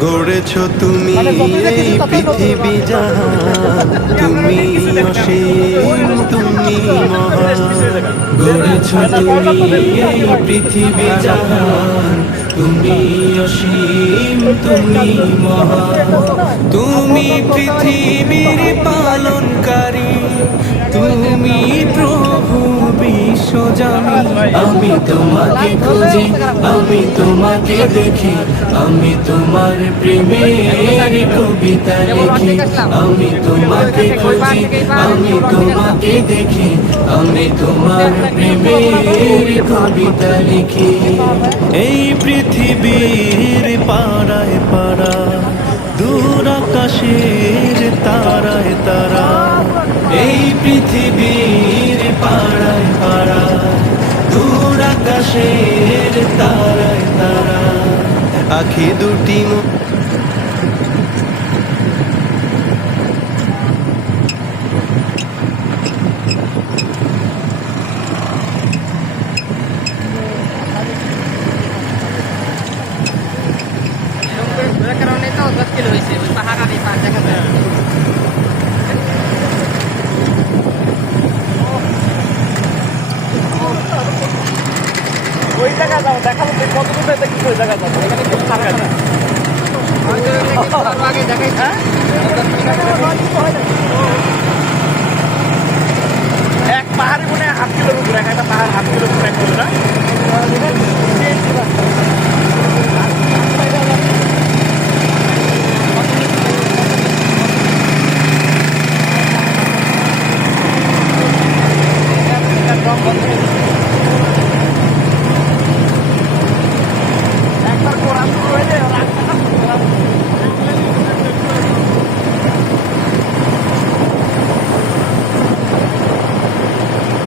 গড়েছ তুমি এই পৃথিবী জাহান, তুমি অসীম তুমি মহান। গড়েছ তুমি এই পৃথিবী জাহান, তুমি অসীম তুমি মহান। তুমি পৃথিবীর পালনকারী, তুমি প্রভু বিশ্বজানি। আমি তোমাকে খুঁজি, আমি তোমাকে দেখি, আমি তোমার প্রেমের কবিতা লিখি। আমি তোমাকে খুঁজি, আমি তোমাকে দেখি, আমি তোমার প্রেমের কবিতা লিখি। এই পৃথিবীর পাড়ায় পাড়া, দূর আকাশের তারায় তারা। এই পৃথিবীর পাড়ায় পাড়া, দূর আকাশের তারায় তারা। আখি দুটি কারণে তো 10 কিলো হয়েছে ওই পাহাড় দেখা যায়। ওই জায়গা যাও, দেখাবো কত দূর দেখি ওই জায়গা যাবো। এখানে খুব সার গাছ আগে দেখাই এক পাহাড়ি মনে হয় 1/2 কিলোমিটার, একটা পাহাড় 1/2 কিলোমিটার না।